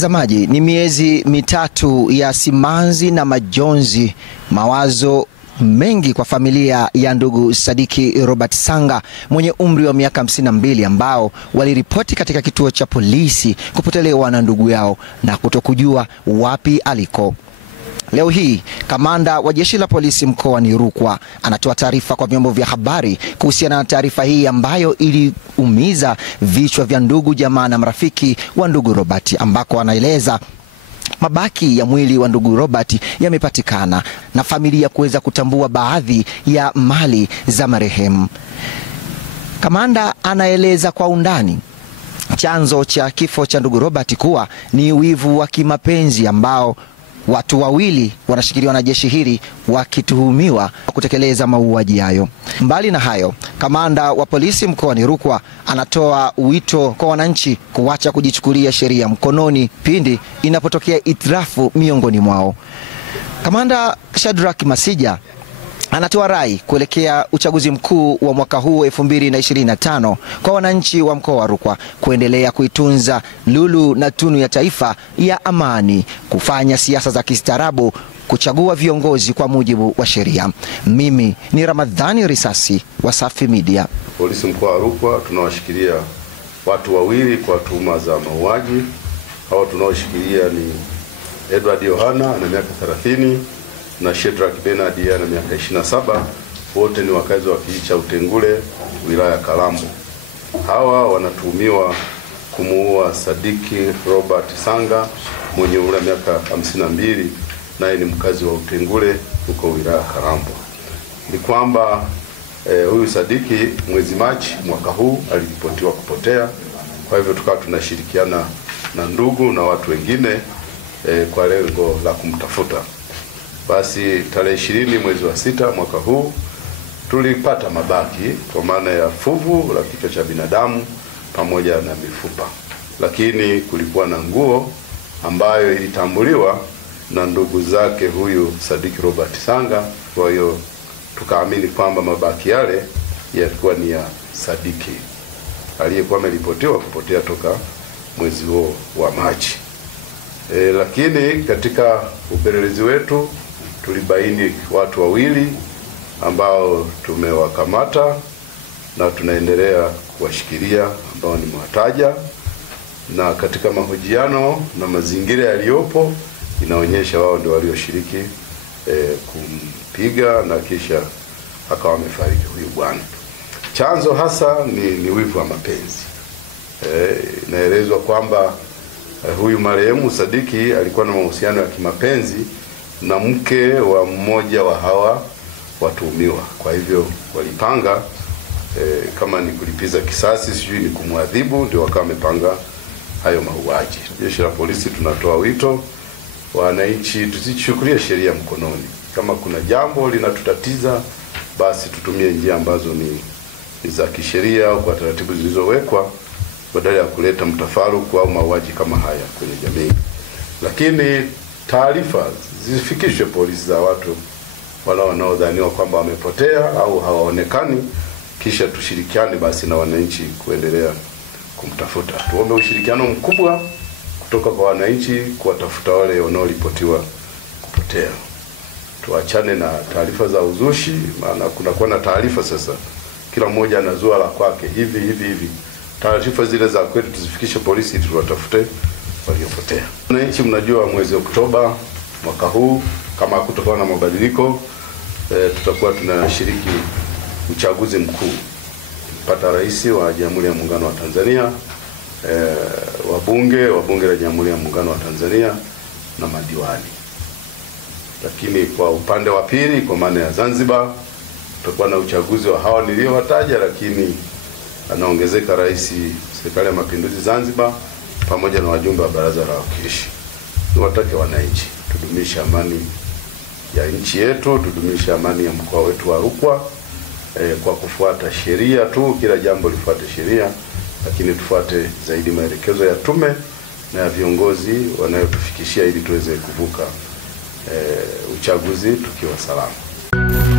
Mtazamaji, ni miezi mitatu ya simanzi na majonzi, mawazo mengi kwa familia ya ndugu Sadiki Robert Sanga mwenye umri wa miaka 52 ambao waliripoti katika kituo cha polisi kupotelewa na ndugu yao na kutokujua wapi aliko. Leo hii kamanda wa jeshi la polisi mkoani Rukwa anatoa taarifa kwa vyombo vya habari kuhusiana na taarifa hii ambayo iliumiza vichwa vya ndugu, jamaa na marafiki wa ndugu Robert, ambako anaeleza mabaki ya mwili wa ndugu Robert yamepatikana na familia kuweza kutambua baadhi ya mali za marehemu. Kamanda anaeleza kwa undani chanzo cha kifo cha ndugu Robert kuwa ni wivu wa kimapenzi ambao watu wawili wanashikiliwa na jeshi hili wakituhumiwa kutekeleza mauaji hayo. Mbali na hayo, kamanda wa polisi mkoani Rukwa anatoa wito kwa wananchi kuacha kujichukulia sheria mkononi pindi inapotokea itirafu miongoni mwao. Kamanda Shadrack Masija anatoa rai kuelekea uchaguzi mkuu wa mwaka huu 2025 kwa wananchi wa mkoa wa Rukwa kuendelea kuitunza lulu na tunu ya taifa ya amani, kufanya siasa za kistaarabu, kuchagua viongozi kwa mujibu wa sheria. Mimi ni Ramadhani Risasi, Wasafi Media. Polisi mkoa wa Rukwa tunawashikilia watu wawili kwa tuhuma za mauaji. Hao tunaoshikilia ni Edward Yohana na miaka 30 na Shedrack Bernard na miaka 27. Wote ni wakazi wa kijiji cha Utengule, wilaya ya Kalambo. Hawa wanatuhumiwa kumuua Sadiki Robert Sanga mwenye umri wa miaka 52, naye ni mkazi wa Utengule huko wilaya ya Kalambo. Ni kwamba huyu Sadiki mwezi Machi mwaka huu aliripotiwa kupotea. Kwa hivyo tukawa tunashirikiana na ndugu na watu wengine kwa lengo la kumtafuta. Basi tarehe 20 mwezi wa 6 mwaka huu tulipata mabaki kwa maana ya fuvu la kichwa cha binadamu pamoja na mifupa, lakini kulikuwa na nguo ambayo ilitambuliwa na ndugu zake huyu Sadiki Robert Sanga. Kwa hiyo tukaamini kwamba mabaki yale yalikuwa ni ya Sadiki aliyekuwa ameripotiwa kupotea toka mwezi huo wa Machi. Lakini katika upelelezi wetu tulibaini watu wawili ambao tumewakamata na tunaendelea kuwashikilia, ambao ni mwataja, na katika mahojiano na mazingira yaliyopo inaonyesha wao ndio walioshiriki kumpiga na kisha akawa amefariki huyu bwana. Chanzo hasa ni wivu wa mapenzi. Inaelezwa kwamba huyu marehemu Sadiki alikuwa na mahusiano ya kimapenzi na mke wa mmoja wa hawa watuhumiwa. Kwa hivyo walipanga kama ni kulipiza kisasi, sijui ni kumwadhibu, ndio wakawa wamepanga hayo mauaji. Jeshi la polisi tunatoa wito wananchi tusichukulie sheria mkononi. Kama kuna jambo linatutatiza, basi tutumie njia ambazo ni za kisheria au kwa taratibu zilizowekwa, badala ya kuleta mtafaruku au mauaji kama haya kwenye jamii. Lakini taarifa zifikishwe polisi za watu wanaodhaniwa kwamba wamepotea au hawaonekani, kisha tushirikiane basi na wananchi kuendelea kumtafuta. Tuombe ushirikiano mkubwa kutoka kwa wananchi kuwatafuta wale wanaoripotiwa kupotea. Tuachane na taarifa za uzushi, maana kunakuwa na taarifa sasa kila mmoja anazua la kwake hivi. Taarifa zile za kwetu tuzifikishe polisi, tuwatafute waliopotea. Wananchi, mnajua mwezi Oktoba mwaka huu kama kutakuwa na mabadiliko, tutakuwa tunashiriki uchaguzi mkuu, kupata rais wa Jamhuri ya Muungano wa Tanzania, wabunge la Jamhuri ya Muungano wa Tanzania na madiwani. Lakini kwa upande wa pili, kwa maana ya Zanzibar, tutakuwa na uchaguzi wa hawa niliowataja, lakini anaongezeka rais serikali ya mapinduzi Zanzibar pamoja na wajumbe wa baraza la wawakilishi. Niwatake wananchi tudumishe amani ya nchi yetu, tudumishe amani ya mkoa wetu wa Rukwa kwa kufuata sheria tu. Kila jambo lifuate sheria, lakini tufuate zaidi maelekezo ya tume na ya viongozi wanayotufikishia ili tuweze kuvuka uchaguzi tukiwa salama.